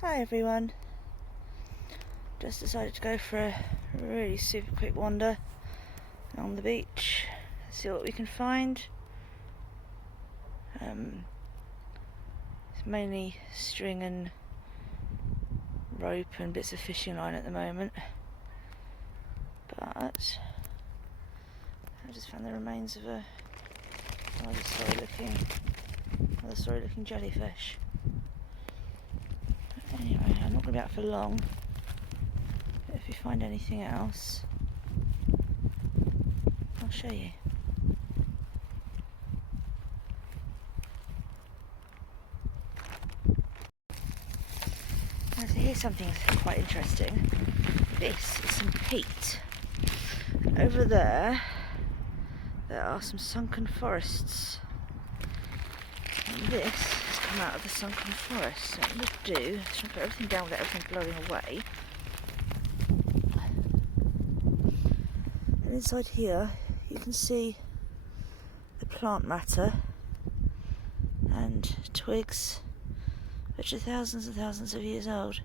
Hi everyone, just decided to go for a really super quick wander on the beach, see what we can find. It's mainly string and rope and bits of fishing line at the moment, but I just found the remains of a rather sorry looking jellyfish. Anyway, I'm not going to be out for long. If you find anything else, I'll show you. Now, so here's something quite interesting. This is some peat. And over there are some sunken forests. And this has come out of the sunken forest. So what I'm going to do is try and put everything down without everything blowing away. And inside here you can see the plant matter and twigs which are thousands and thousands of years old.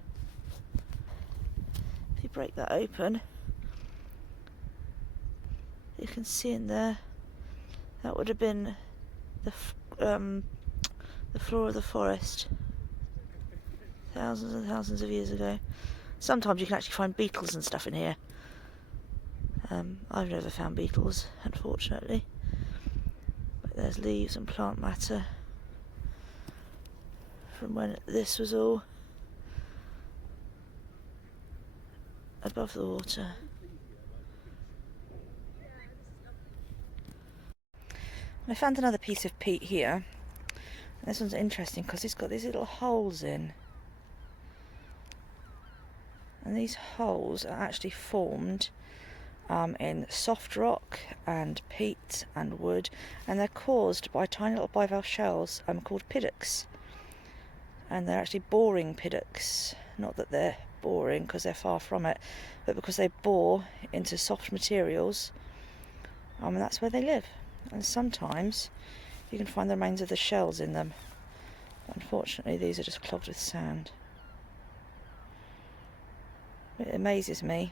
If you break that open, you can see in there that would have been the floor of the forest thousands and thousands of years ago. Sometimes you can actually find beetles and stuff in here. I've never found beetles, unfortunately, but there's leaves and plant matter from when this was all above the water. I found another piece of peat here. This one's interesting because it's got these little holes in, and these holes are actually formed in soft rock and peat and wood, and they're caused by tiny little bivalve shells called piddocks, and they're actually boring piddocks. Not that they're boring because they're far from it, but because they bore into soft materials, and that's where they live. And sometimes you can find the remains of the shells in them. Unfortunately, these are just clogged with sand. It amazes me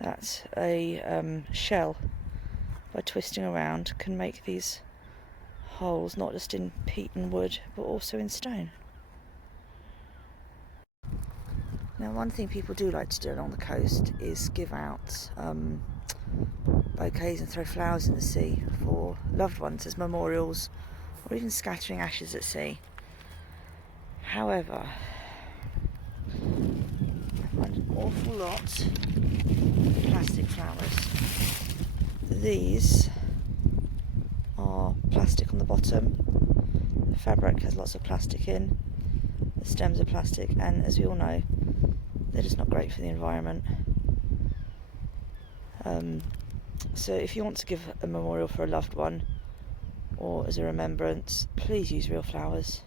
that a shell, by twisting around, can make these holes not just in peat and wood but also in stone. Now, one thing people do like to do along the coast is give out bouquets and throw flowers in the sea for loved ones as memorials, or even scattering ashes at sea. However, I find an awful lot of plastic flowers. These are plastic on the bottom. The fabric has lots of plastic in. The stems are plastic, and as we all know, they're just not great for the environment. So if you want to give a memorial for a loved one or as a remembrance, please use real flowers.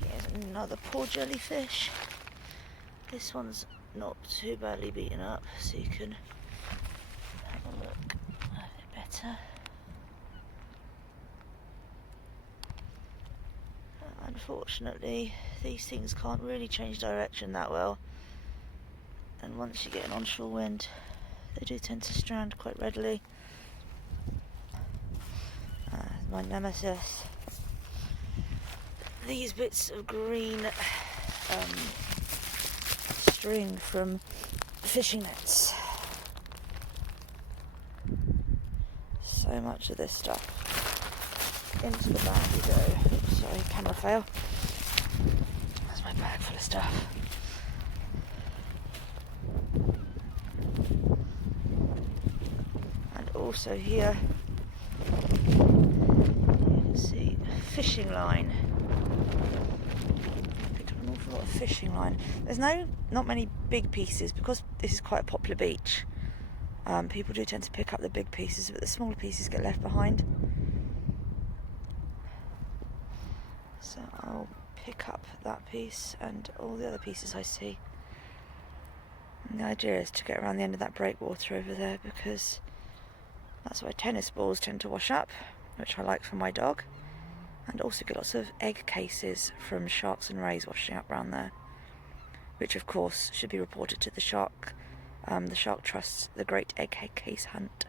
Here's another poor jellyfish. This one's not too badly beaten up, so you can have a look at it better. Unfortunately, these things can't really change direction that well, and once you get an onshore wind, they do tend to strand quite readily. My nemesis. These bits of green string from fishing nets. So much of this stuff into the bag we go. Oops, sorry, camera fail. That's my bag full of stuff. And also here you can see fishing line. Picked up an awful lot of fishing line. There's not many big pieces because this is quite a popular beach. People do tend to pick up the big pieces, but the smaller pieces get left behind. So I'll pick up that piece and all the other pieces I see. And the idea is to get around the end of that breakwater over there, because that's where tennis balls tend to wash up, which I like for my dog. And also get lots of egg cases from sharks and rays washing up around there, which of course should be reported to the Shark Trust's The Great Egg Case Hunt.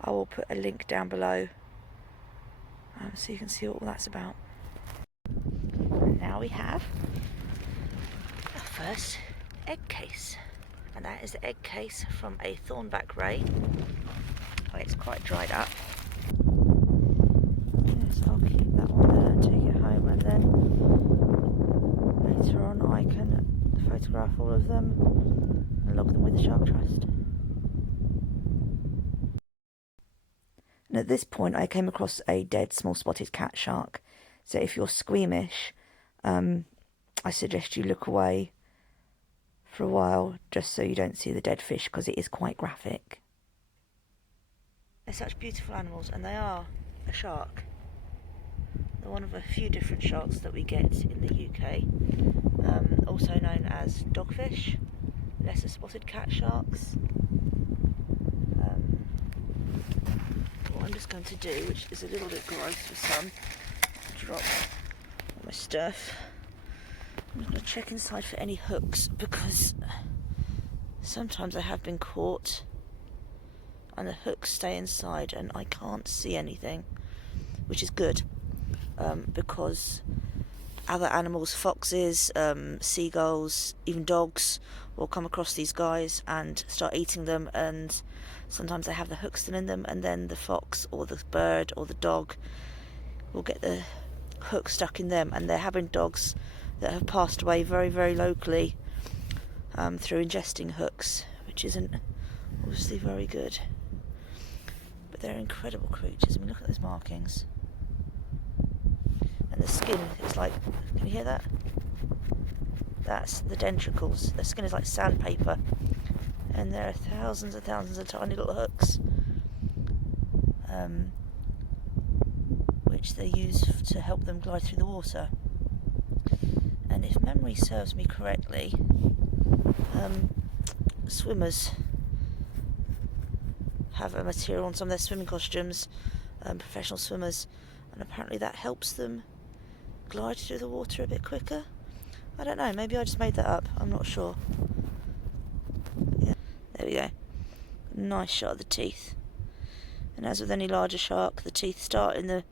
I will put a link down below so you can see what all that's about. And now we have our first egg case, and that is the egg case from a thornback ray. Oh, it's quite dried up. Yes, I'll keep that one there and take it home, and then later on I can photograph all of them and log them with the Shark Trust. And at this point I came across a dead small spotted cat shark, so if you're squeamish, I suggest you look away for a while just so you don't see the dead fish, because it is quite graphic. They're such beautiful animals, and they are a shark. They're one of a few different sharks that we get in the UK, also known as dogfish, lesser spotted cat sharks. What I'm just going to do, which is a little bit gross for some, drop all my stuff. I'm just going to check inside for any hooks, because sometimes I have been caught and the hooks stay inside and I can't see anything, which is good, because other animals, foxes, seagulls, even dogs, will come across these guys and start eating them, and sometimes they have the hooks still in them, and then the fox or the bird or the dog will get the hook stuck in them. And there have been dogs that have passed away very, very locally through ingesting hooks, which isn't obviously very good. But they're incredible creatures. I mean, look at those markings. And the skin is like, can you hear that? That's the dentricles. The skin is like sandpaper. And there are thousands and thousands of tiny little hooks, which they use to help them glide through the water. And if memory serves me correctly, swimmers have a material on some of their swimming costumes, professional swimmers, and apparently that helps them glide through the water a bit quicker. I don't know, maybe I just made that up, I'm not sure. Yeah, there we go. Nice shot of the teeth. And as with any larger shark, the teeth start in the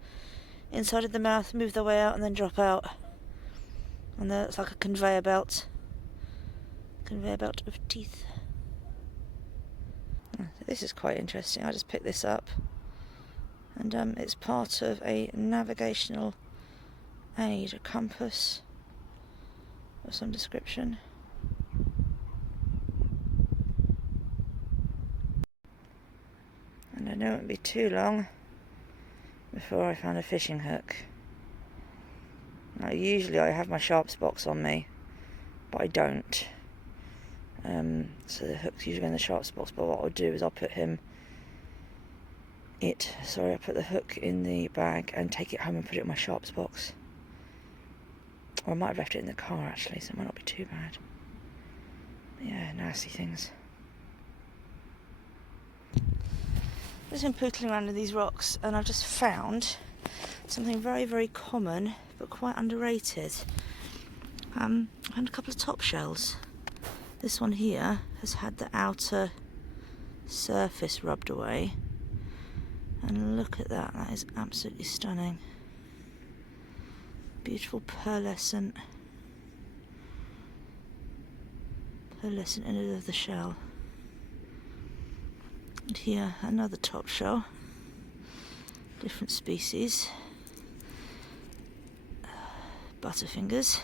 inside of the mouth, move their way out, and then drop out. And then it's like a conveyor belt of teeth. This is quite interesting. I just picked this up, and it's part of a navigational aid, a compass of some description. And I know it won't be too long before I find a fishing hook. Now, usually I have my sharps box on me, but I don't. So the hook's usually in the sharps box, but what I'll do is I'll put the hook in the bag and take it home and put it in my sharps box. Or I might have left it in the car actually, so it might not be too bad. But yeah, nasty things. I've just been pootling around in these rocks, and I've just found something very, very common but quite underrated. I found a couple of top shells. This one here has had the outer surface rubbed away, and look at that, that is absolutely stunning. Beautiful pearlescent end of the shell. And here another top shell, different species, butterfingers,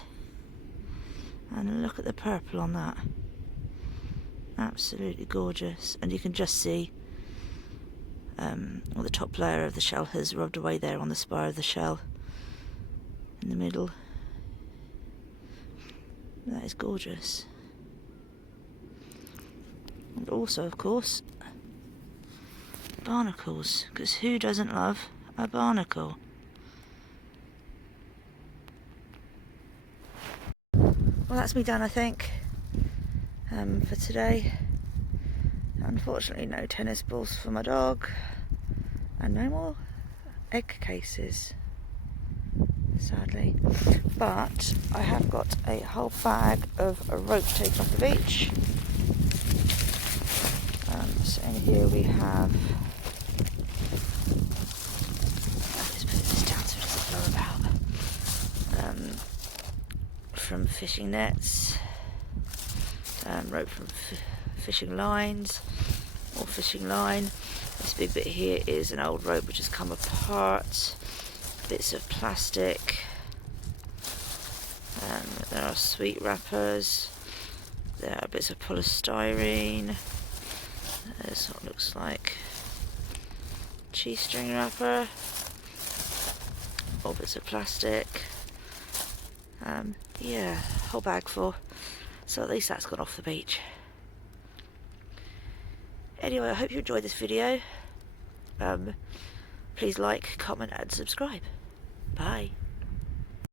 and look at the purple on that. Absolutely gorgeous, and you can just see the top layer of the shell has rubbed away there on the spire of the shell in the middle. That is gorgeous. And also, of course, barnacles, because who doesn't love a barnacle? Well, that's me done, I think, for today. Unfortunately, no tennis balls for my dog, and no more egg cases. sadly. But I have got a whole bag of rope taken off the beach. So in here we have, let's put this down so it doesn't blow about, from fishing nets, rope from fishing lines, or fishing line. This big bit here is an old rope which has come apart, bits of plastic, there are sweet wrappers, there are bits of polystyrene, there's what looks like cheese string wrapper, all bits of plastic, yeah, whole bag full, so at least that's gone off the beach. Anyway, I hope you enjoyed this video. Please like, comment and subscribe. Bye.